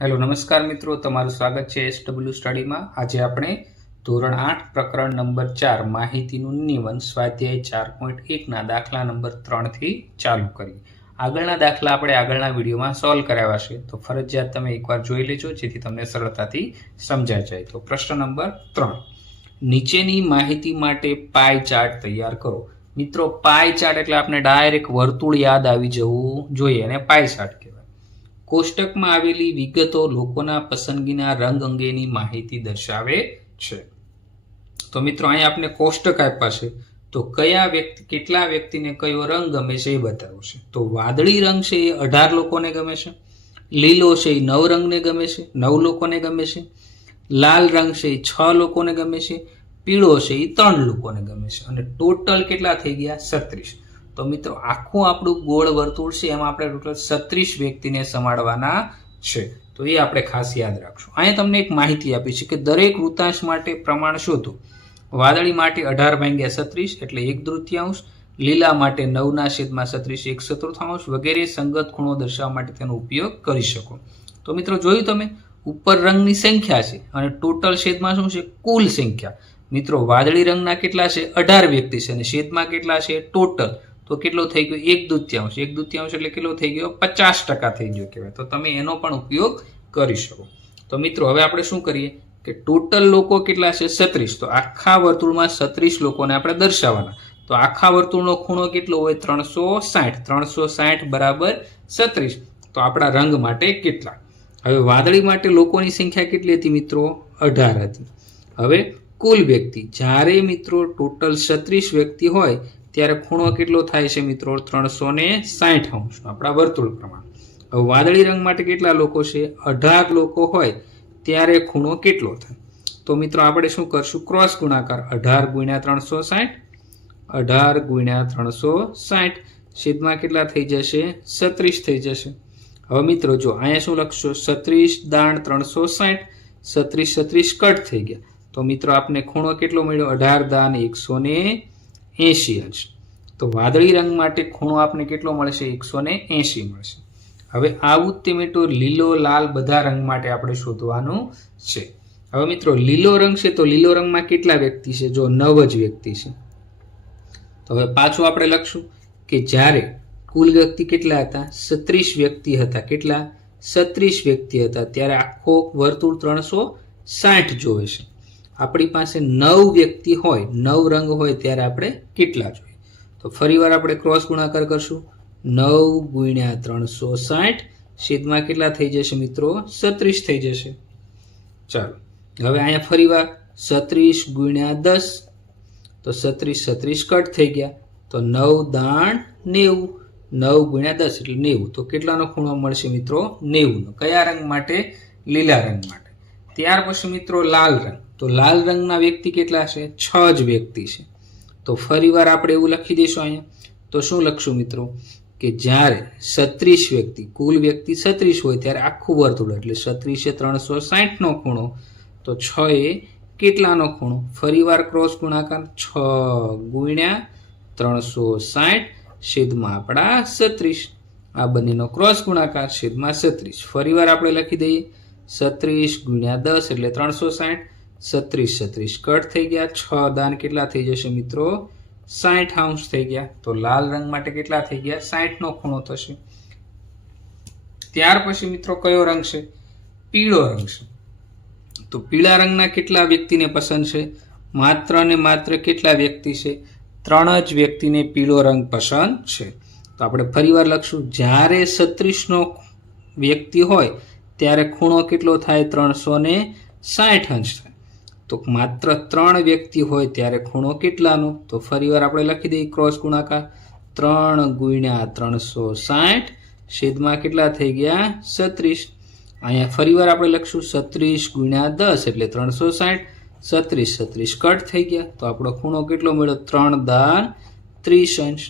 Hello નમસ્કાર મિત્રો, તમારું સ્વાગત છે SW સ્ટડીમાં। આજે આપણે ધોરણ 8 પ્રકરણ નંબર 4 માહિતીનું નિયમન સ્વાધ્યાય 4.1 ના દાખલા નંબર 3 થી ચાલુ કરીએ। આગળના દાખલા આપણે આગળના વિડીયોમાં સોલ્વ કરાવ્યા છે, તો ફરજિયાત તમે એકવાર જોઈ લેજો જેથી તમને સરળતાથી સમજાઈ જાય। તો પ્રશ્ન નંબર 3, નીચેની માહિતી માટે પાઈ ચાર્ટ તૈયાર કરો। મિત્રો, પાઈ ચાર્ટ એટલે આપણે ડાયરેક્ટ વર્તુળ યાદ આવી જવું જોઈએ અને પાઈ ચાર્ટ કહેવાય। કોષ્ટકમાં આવેલી વિગતો લોકોના પસંદગીના રંગ અંગેની માહિતી દર્શાવે છે। તો મિત્રો, અહીં આપણે કોષ્ટક આપ્યા છે, તો કેટલા વ્યક્તિને કયો રંગ ગમે છે એ બતાવ્યું છે। તો વાદળી રંગ છે એ 18 લોકોને ગમે છે, લીલો છે એ 9 રંગને ગમે છે, 9 લોકોને ગમે છે, લાલ રંગ છે એ 6 લોકોને ગમે છે, પીળો છે એ 3 લોકોને ગમે છે, અને ટોટલ કેટલા થઈ ગયા? 36। તો મિત્રો, આખું આપણું ગોળ વર્તુળ છે એમાં આપણે ટોટલ 36 વ્યક્તિને સમાડવાના છે, તો એ આપણે ખાસ યાદ રાખશું। અહીંયા તમને એક માહિતી આપી છે કે દરેક વૃત્તાંશ માટે પ્રમાણ શોધો। વાદળી માટે 18/36 એટલે 1/3, લીલા માટે 9/36 1/4 વગેરે સંગત ખૂણો દર્શાવવા માટે તેનો ઉપયોગ કરી શકો। તો મિત્રો, જોયું તમે, ઉપર રંગની સંખ્યા છે અને ટોટલ છેદમાં શું છે? કુલ સંખ્યા। મિત્રો, વાદળી રંગના કેટલા છે? 18 વ્યક્તિ છે અને છેદમાં કેટલા છે? ટોટલ તો કેટલો થઈ ગયો? 1/3। 1/3 એટલે કેટલો થઈ ગયો? 50% થઈ ગયો કહેવાય। તો તમે એનો પણ ઉપયોગ કરી શકો। તો મિત્રો, હવે આપણે શું કરીએ કે ટોટલ લોકો કેટલા છે? 36। તો આખા વર્તુળમાં 36 લોકોને આપણે દર્શાવવાના। તો આખા વર્તુળનો ખૂણો કેટલો હોય? 360। 360 બરાબર 36। તો આપણા રંગ માટે કેટલા? હવે વાદળી માટે લોકોની સંખ્યા કેટલી હતી મિત્રો? 18 હતી। હવે કુલ વ્યક્તિ, જ્યારે મિત્રો ટોટલ 36 વ્યક્તિ હોય ત્યારે ખૂણો કેટલો થાય છે મિત્રો? 360°, આપણા વર્તુળ પ્રમાણે। હવે વાદળી રંગ માટે કેટલા લોકો છે? 18 લોકો હોય ત્યારે ખૂણો કેટલો થાય? તો મિત્રો, આપણે શું કરશું? ક્રોસ ગુણાકાર 18 × 360, 18 × 360 છેદમાં કેટલા થઈ જશે? 36 થઈ જશે। હવે મિત્રો જો અહીંયા શું લખશો? 36 દાણ 360, 36 કટ થઈ ગયા, તો મિત્રો આપને ખૂણો કેટલો મળ્યો? 18 દાન 180°। તો વાદળી રંગ માટે ખૂણો આપને કેટલો મળશે? 180 મળશે। હવે આવું જ તે મિત્રો લીલો, લાલ બધા રંગ માટે આપણે શોધવાનું છે। હવે મિત્રો, લીલો રંગ છે તો લીલો રંગમાં કેટલા વ્યક્તિ છે? જો 9 જ વ્યક્તિ છે। તો હવે પાછું આપણે લખશું કે જ્યારે કુલ વ્યક્તિ કેટલા હતા? 36 વ્યક્તિ હતા। કેટલા? 36 વ્યક્તિ હતા, ત્યારે આખો વર્તુળ 360 જોવે છે। આપણી પાસે 9 વ્યક્તિ હોય, 9 રંગ હોય ત્યારે આપણે કેટલા જોઈએ? તો ફરી વાર આપણે ક્રોસ ગુણાકાર કરશું। 9 × 360 છેદમાં કેટલા થઈ જશે મિત્રો? 36 થઈ જશે। ચાલો, હવે અહીંયા ફરી વાર 36 × 10, તો 36 કટ થઈ ગયા, તો 9 દાણ 90, 9 × 10 એટલે 90। તો કેટલાનો ખૂણો મળશે મિત્રો? 90નો। કયા રંગ માટે? લીલા રંગ માટે। ત્યાર પછી મિત્રો લાલ રંગ, તો લાલ રંગના વ્યક્તિ કેટલા છે? 6 જ વ્યક્તિ છે। તો ફરી વાર આપણે એવું લખી દઈશું અહીંયા। તો શું લખશું મિત્રો? કે જ્યારે 36 વ્યક્તિ, કુલ વ્યક્તિ 36 હોય ત્યારે આખું વર્તુળ એટલે 36 એ 360નો ખૂણો, તો 6 એ કેટલાનો ખૂણો? ફરી વાર ક્રોસ ગુણાકાર 6 × 360 છેદમાં આપણા 36, આ બંનેનો ક્રોસ ગુણાકાર છેદમાં 36। ફરી વાર આપણે લખી દઈએ 36 × 10 એટલે 360, 36 કટ થઈ ગયા, 6 દાન કેટલા થઈ જશે મિત્રો? 60° થઈ ગયા। તો લાલ રંગ માટે કેટલા થઈ ગયા? 60નો ખૂણો થશે। ત્યાર પછી મિત્રો કયો રંગ છે? પીળો રંગ છે। તો પીળા રંગના કેટલા વ્યક્તિને પસંદ છે? માત્ર ને માત્ર કેટલા વ્યક્તિ છે? 3 જ વ્યક્તિને પીળો રંગ પસંદ છે। તો આપણે ફરી વાર લખશું, જ્યારે 36નો વ્યક્તિ હોય ત્યારે ખૂણો કેટલો થાય? 360° થાય। તો માત્ર 3 વ્યક્તિ હોય ત્યારે ખૂણો કેટલાનો? તો ફરી વાર આપણે લખી દઈએ ક્રોસ ગુણાકાર 3 × 360 છેદમાં કેટલા થઈ ગયા? 36। અહીંયા ફરી વાર આપણે લખશું 36 × 10 એટલે 360, 36 કટ થઈ ગયા, તો આપણો ખૂણો કેટલો મળ્યો? 3 દાન 30°।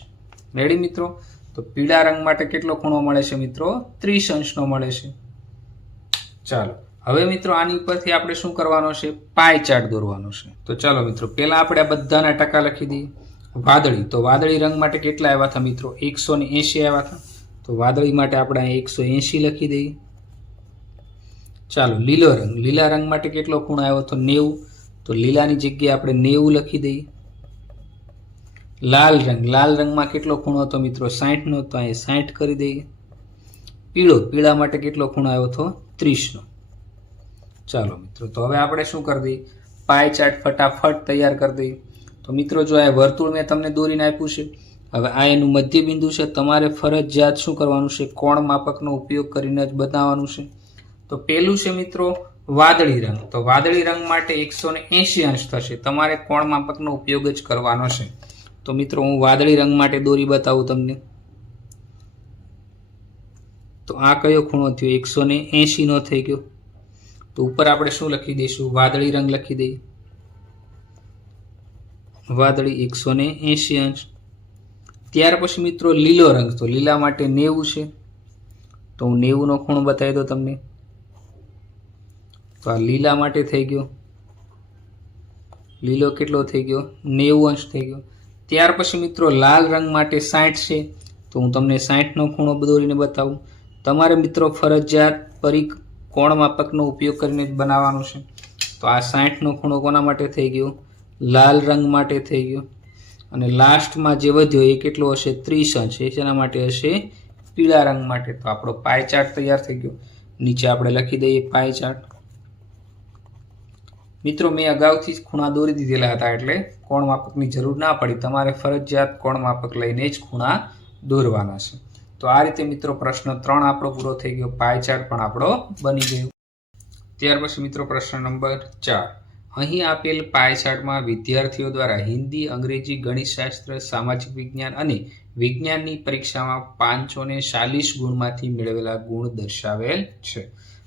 રેડી મિત્રો? તો પીળા રંગ માટે કેટલો ખૂણો મળે છે મિત્રો? 30°નો મળે છે। ચાલો, હવે મિત્રો આની ઉપરથી આપણે શું કરવાનો છે? પાઈ ચાર્ટ દોરવાનો છે। તો ચાલો મિત્રો, પહેલા આપણે આ બધાના ટકા લખી દઈએ। વાદળી, તો વાદળી રંગ માટે કેટલા આવ્યા હતા મિત્રો? 180 આવ્યા હતા। તો વાદળી માટે આપણે 180 લખી દઈએ। ચાલો લીલો રંગ, લીલા રંગ માટે કેટલો ખૂણો આવ્યો તો 90, તો લીલાની જગ્યાએ આપણે 90 લખી દઈએ. લાલ રંગ, લાલ રંગમાં કેટલો ખૂણો હતો મિત્રો 60 નો, તો અહીં 60 કરી દઈએ. પીળો, પીળા માટે કેટલો ખૂણો આવ્યો હતો 30 નો. ચાલો મિત્રો, તો હવે આપણે શું કરી દઈએ, પાય ચાર્ટ ફટાફટ તૈયાર કરી દઈએ. તો મિત્રો જો આ વર્તુળ મેં તમને દોરીને આપ્યું છે, હવે આ એનું મધ્ય બિંદુ છે. તમારે ફરજિયાત શું કરવાનું છે, કોણ માપકનો ઉપયોગ કરીને જ બનાવવાનું છે. તો પહેલું છે મિત્રો વાદળી રંગ, તો વાદળી રંગ માટે 180 અંશ થશે. તમારે કોણ માપકનો ઉપયોગ જ કરવાનો છે. તો મિત્રો હું વાદળી રંગ માટે દોરી બતાવું તમને. તો આ કયો ખૂણો થયો 180 નો થઈ ગયો. તો ઉપર આપણે શું લખી દઈશું, વાદળી રંગ લખી દઈએ. વાદળી 180 અંશ. ત્યાર પછી મિત્રો લીલો રંગ, તો લીલા માટે 90 છે. તો હું 90 નો ખૂણો બતાવી દઉં તમને. તો આ લીલા માટે થઈ ગયો, લીલો કેટલો થઈ ગયો 90 અંશ થઈ ગયો. ત્યાર પછી મિત્રો લાલ રંગ માટે 60 છે. તો હું તમને 60 નો ખૂણો દોરીને બતાવું. તમારે મિત્રો ફરજિયાત કોણ માપકનો ઉપયોગ કરીને જ બનાવવાનું છે. તો આ 60 નો ખૂણો કોના માટે થઈ ગયો, લાલ રંગ માટે થઈ ગયો. અને લાસ્ટમાં જે વધ્યો એ કેટલો હશે 30 અંશ, એ શેના માટે હશે, પીળા રંગ માટે. તો આપણો પાય ચાર્ટ તૈયાર થઈ ગયો. નીચે આપણે લખી દઈએ પાય ચાર્ટ. મિત્રો મેં અગાઉથી જ ખૂણા દોરી દીધેલા હતા, એટલે કોણ માપકની જરૂર ના પડી. તમારે ફરજિયાત કોણ માપક લઈને જ ખૂણા દોરવાના છે. તો આ રીતે મિત્રો પ્રશ્ન 3 આપણો પૂરો થઈ ગયો. પાય ચાર્ટ પણ આપણો બની ગયો. ત્યાર પછી મિત્રો પ્રશ્ન નંબર 4. અહીં આપેલ પાય ચાર્ટમાં વિદ્યાર્થીઓ દ્વારા હિન્દી, અંગ્રેજી, ગણિતશાસ્ત્ર, સામાજિક વિજ્ઞાન અને વિજ્ઞાનની પરીક્ષામાં 540 ગુણમાંથી મેળવેલા ગુણ દર્શાવેલ છે.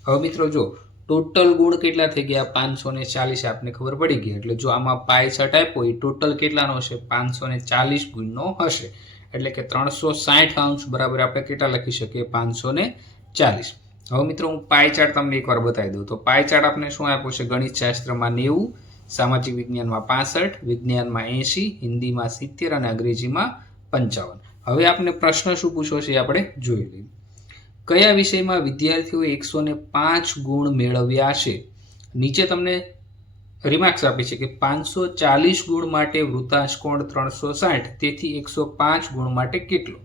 હવે મિત્રો જો ટોટલ ગુણ કેટલા થઈ ગયા 540, આપને ખબર પડી ગઈ. એટલે જો આમાં પાય ચાર્ટ આપ્યો એ ટોટલ કેટલાનો હશે, 540 ગુણનો હશે. એટલે કે 360 અંશ બરાબર આપણે કેટલા લખી શકીએ, 540. હવે મિત્રો હું પાય ચાર્ટ તમને એકવાર બતાવી દઉં. તો પાય ચાર્ટ આપણે શું આપ્યું છે, ગણિતશાસ્ત્રમાં 90, સામાજિક વિજ્ઞાનમાં 65, વિજ્ઞાનમાં 80, હિન્દીમાં 70 અને અંગ્રેજીમાં 55. હવે આપણે પ્રશ્ન શું પૂછ્યો છે એ આપણે જોઈ લઈએ. કયા વિષયમાં વિદ્યાર્થીઓએ 105 ગુણ મેળવ્યા છે. નીચે તમને રિમાર્ક્સ આપી છે કે 540 ગુણ માટે વૃત્તાંશ કોણ 360, તેથી 105 ગુણ માટે કેટલો.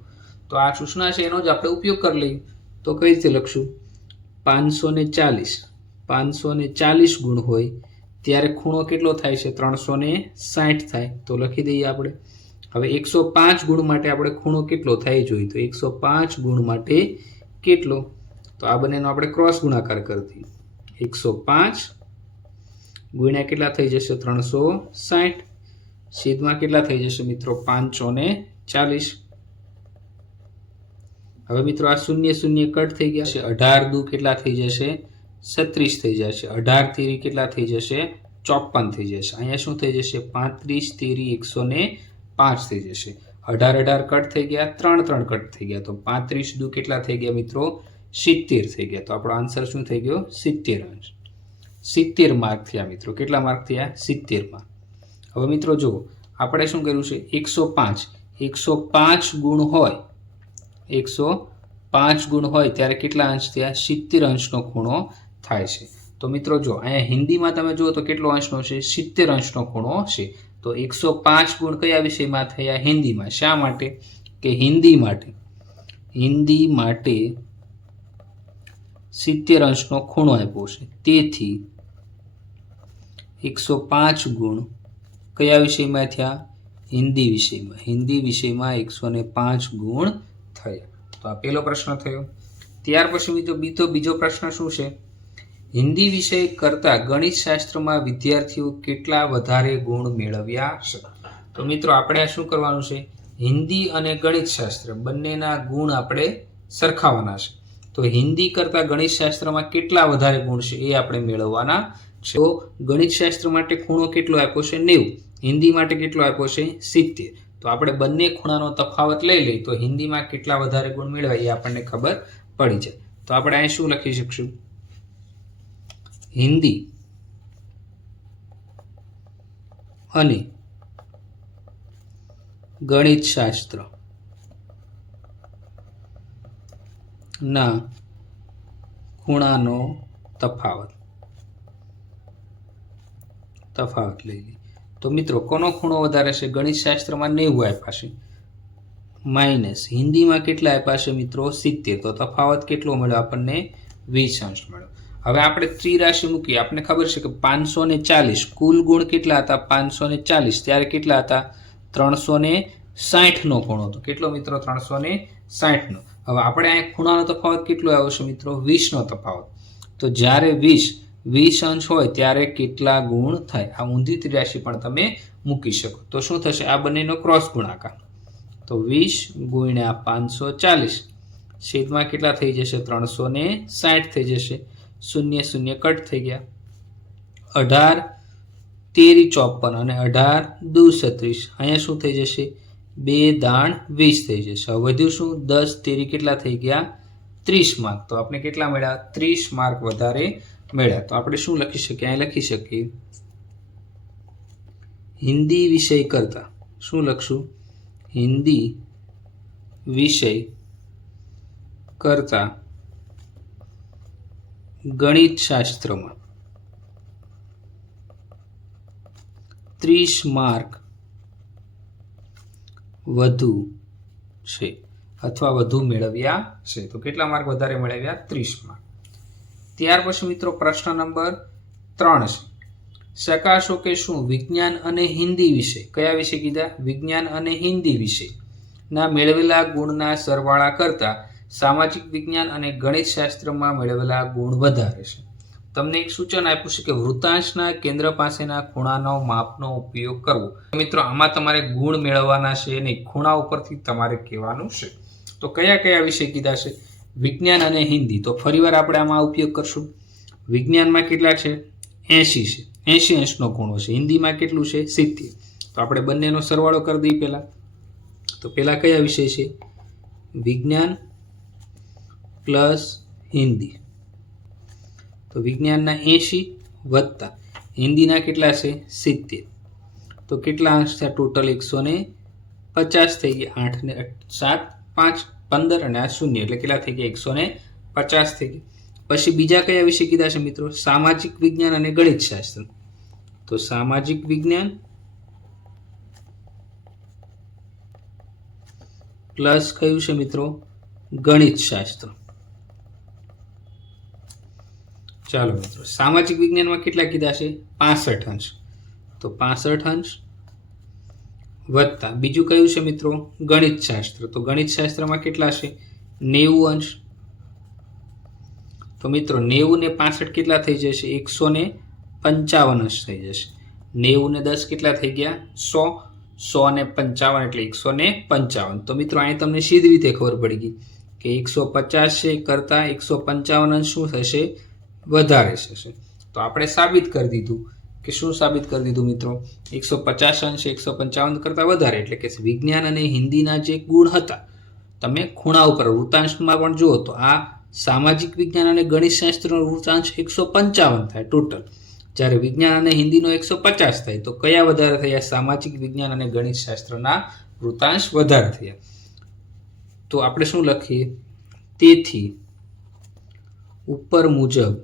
તો આ સૂચના છે એનો જ આપણે ઉપયોગ કરી લઈએ. તો કઈ રીતે લખશું, 540 ગુણ હોય ત્યારે ખૂણો કેટલો થાય છે 360 થાય. તો લખી દઈએ આપણે. હવે 105 ગુણ માટે આપણે ખૂણો કેટલો થાય જોઈએ. તો 105 ગુણ માટે કેટલો, તો આ બંનેનો આપણે ક્રોસ ગુણાકાર કરી દઈએ. 105 ગુણ્યા કેટલા થઈ જશે 360, છેદમાં કેટલા થઈ જશે મિત્રો 540. હવે મિત્રો આ 0 0 કટ થઈ ગયા છે. 18 દુ કેટલા થઈ જશે 36 થઈ જશે. 18 તેરી કેટલા થઈ જશે 54 થઈ જશે. અહીંયા શું થઈ જશે 35 તેરી 105 થઈ જશે. 18 કટ થઈ ગયા, 3 3 કટ થઈ ગયા. તો 35 દુ કેટલા થઈ ગયા મિત્રો 70 થઈ ગયા. તો આપણો આન્સર શું થઈ ગયો 70 અંશ. 70 માર્ક થયા મિત્રો. કેટલા માર્ક થયા 70 માર્ક. હવે મિત્રો જુઓ આપણે શું કર્યું છે 105 ગુણ હોય, 105 ગુણ હોય ત્યારે કેટલા અંશ થયા 70 અંશનો ખૂણો થાય છે. તો મિત્રો જો અહીંયા હિન્દીમાં તમે જુઓ તો કેટલો અંશનો છે 70 અંશનો ખૂણો છે. તો 105 ગુણ કયા વિષયમાં થયા હિન્દીમાં. શા માટે કે હિન્દી માટે 70 અંશનો ખૂણો આપ્યો છે. તેથી 105 ગુણ કયા વિષયમાં થયા હિન્દી વિષયમાં. હિન્દી વિષયમાં 105 ગુણ થયા. તો આ પહેલો પ્રશ્ન થયો. ત્યાર પછી બીજો પ્રશ્ન શું છે, હિન્દી વિષય કરતાં ગણિતશાસ્ત્રમાં વિદ્યાર્થીઓ કેટલા વધારે ગુણ મેળવ્યા છે. તો મિત્રો આપણે આ શું કરવાનું છે, હિન્દી અને ગણિતશાસ્ત્ર બંનેના ગુણ આપણે સરખાવવાના છે. તો હિન્દી કરતાં ગણિતશાસ્ત્રમાં કેટલા વધારે ગુણ છે એ આપણે મેળવવાના છે. તો ગણિતશાસ્ત્ર માટે ખૂણો કેટલો આપ્યો છે 90, હિન્દી માટે કેટલો આપ્યો છે 70. તો આપણે બંને ખૂણાનો તફાવત લઈ લઈએ તો હિન્દીમાં કેટલા વધારે ગુણ મેળવાય એ આપણને ખબર પડી જાય. તો આપણે અહીં શું લખી શકશું, હિન્દી અને ગણિતશાસ્ત્ર ના ખૂણાનો તફાવત લઈ લઈએ. તો મિત્રો કોનો ખૂણો વધારે છે? ગણિતશાસ્ત્રમાં 90 આપ્યા છે, માઇનસ હિન્દીમાં કેટલા આપ્યા છે મિત્રો? 70. તો તફાવત કેટલો મળ્યો આપણને? 20 અંશ મળ્યો. હવે આપણે ત્રિરાશિ મૂકીએ. આપણને ખબર છે કે 540 કુલ ગુણ કેટલા હતા? 540. ત્યારે કેટલા હતા? 360 નો ખૂણો હતો. કેટલો મિત્રો? 360 નો. હવે આપણે અહીં ખૂણાનો તફાવત કેટલો આવ્યો છે મિત્રો? 20 નો તફાવત. તો જ્યારે 20 અંશ હોય ત્યારે કેટલા ગુણ થાય? આ ઊંધી ત્રિરાશિ પણ તમે મૂકી શકો. તો શું થશે? આ બંનેનો ક્રોસ ગુણાકાર. તો 20 ગુણ્યા 540 છેદમાં કેટલા થઈ જશે? 360 થઈ જશે. 0 0 કટ થઈ ગયા. 18 13 54 અને 18 દુ 36. અહીંયા શું થઈ જશે? 2 દાણ 20 થઈ જશે. હવે વધ્યું શું? 10 13 કેટલા થઈ ગયા? 30 માર્ક. તો આપણે કેટલા મળ્યા? 30 માર્ક વધારે મળ્યા. તો આપણે શું લખી શકીએ? અહીં લખી શકીએ હિન્દી વિષય કરતા. શું લખશું? હિન્દી વિષય કરતા ગણિત શાસ્ત્રમાં 30 માર્ક વધુ છે અથવા વધુ મેળવ્યા છે. તો કેટલા માર્ક વધારે મેળવ્યા? 30 માર્ક. ત્યાર પછી મિત્રો પ્રશ્ન નંબર 3 છે. ચકાસો કે શું વિજ્ઞાન અને હિન્દી વિષય, કયા વિષય કીધા? વિજ્ઞાન અને હિન્દી વિષય ના મેળવેલા ગુણના સરવાળા કરતા સામાજિક વિજ્ઞાન અને ગણિત શાસ્ત્રમાં મેળવેલા ગુણ વધારે છે. તમને એક સૂચન આપ્યું છે કે વૃત્તાંશના કેન્દ્ર પાસેના ખૂણાનો માપનો ઉપયોગ કરવો. મિત્રો આમાં તમારે ગુણ મેળવવાના છે નહીં, ખૂણા ઉપરથી તમારે કહેવાનું છે. તો કયા કયા વિષય કીધા છે? વિજ્ઞાન અને હિન્દી. તો ફરીવાર આપણે આમાં ઉપયોગ કરશું. વિજ્ઞાનમાં કેટલા છે? 80 છે, 80 અંશનો ખૂણો છે. હિન્દીમાં કેટલું છે? 70. તો આપણે બંનેનો સરવાળો કરી દઈએ પહેલા. તો પહેલા કયા વિષય છે? વિજ્ઞાન પ્લસ હિન્દી. તો વિજ્ઞાનના 80 વત્તા હિન્દીના કેટલા છે? 70. તો કેટલા અંશ થયા? ટોટલ 150 થઈ ગયા. 8 ને 7 5 15 અને આ 0 એટલે કેટલા થઈ ગયા? 150 થઈ ગયા. પછી બીજા કયા વિષય કીધા છે મિત્રો? સામાજિક વિજ્ઞાન અને ગણિત શાસ્ત્ર. તો સામાજિક વિજ્ઞાન પ્લસ કયું છે મિત્રો? ગણિત શાસ્ત્ર. ચાલો મિત્રો, સામાજિક વિજ્ઞાનમાં કેટલા કીધા છે? 65 અંશ. તો 65 અંશ વત્તા બીજું કયું છે મિત્રો? ગણિત શાસ્ત્ર. તો ગણિત શાસ્ત્રમાં કેટલા છે? 90 અંશ. તો મિત્રો 90 ને 65 કેટલા થઈ જશે? 155 અંશ થઈ જશે. 90 ને 10 કેટલા થઈ ગયા? 100. 100 ને 55 એટલે 155. તો મિત્રો અહીં તમને સીધી રીતે ખબર પડી ગઈ કે 150 છે કરતા 155 અંશ શું થશે? વધારે થશે. તો આપણે સાબિત કરી દીધું કે શું સાબિત કરી દીધું મિત્રો? 150 અંશ 155 કરતા વધારે. એટલે કે વિજ્ઞાન અને હિન્દીના જે ગુણ હતા તમે ખૂણા ઉપર વૃત્તાંશમાં પણ જુઓ તો આ સામાજિક વિજ્ઞાન અને ગણિત શાસ્ત્રનો વૃત્તાંશ 155 થાય ટોટલ, જ્યારે વિજ્ઞાન અને હિન્દીનો 150 થાય. તો કયા વધારે થયા? સામાજિક વિજ્ઞાન અને ગણિત શાસ્ત્રના વૃત્તાંશ વધારે થયા. તો આપણે શું લખીએ? તેથી ઉપર મુજબ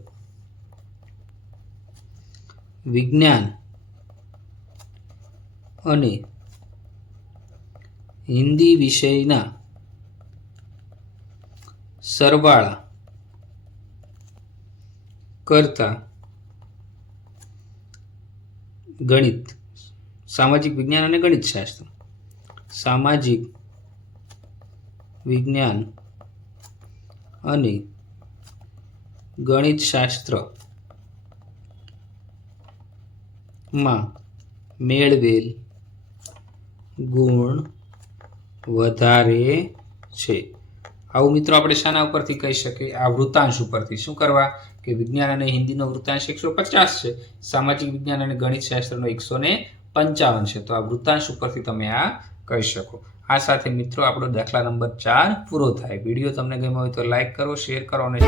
વિજ્ઞાન અને હિન્દી વિષયના સરવાળા કરતા ગણિત, સામાજિક વિજ્ઞાન અને ગણિત શાસ્ત્ર, સામાજિક વિજ્ઞાન અને ગણિત શાસ્ત્ર માં મેળવેલ ગુણ વધારે છે. આવું મિત્રો આપણે શાના ઉપરથી કહી શકીએ? આ વૃત્તાંશ ઉપરથી. શું કરવા? કે વિજ્ઞાન અને હિન્દીનો વૃત્તાંશ 150 છે, સામાજિક વિજ્ઞાન અને ગણિત શાસ્ત્રનો 155 છે. તો આ વૃત્તાંશ ઉપરથી તમે આ કહી શકો. આ સાથે મિત્રો આપણો દાખલા નંબર 4 પૂરો થાય. વિડીયો તમને ગમ્યો હોય તો લાઈક કરો, શેર કરો અને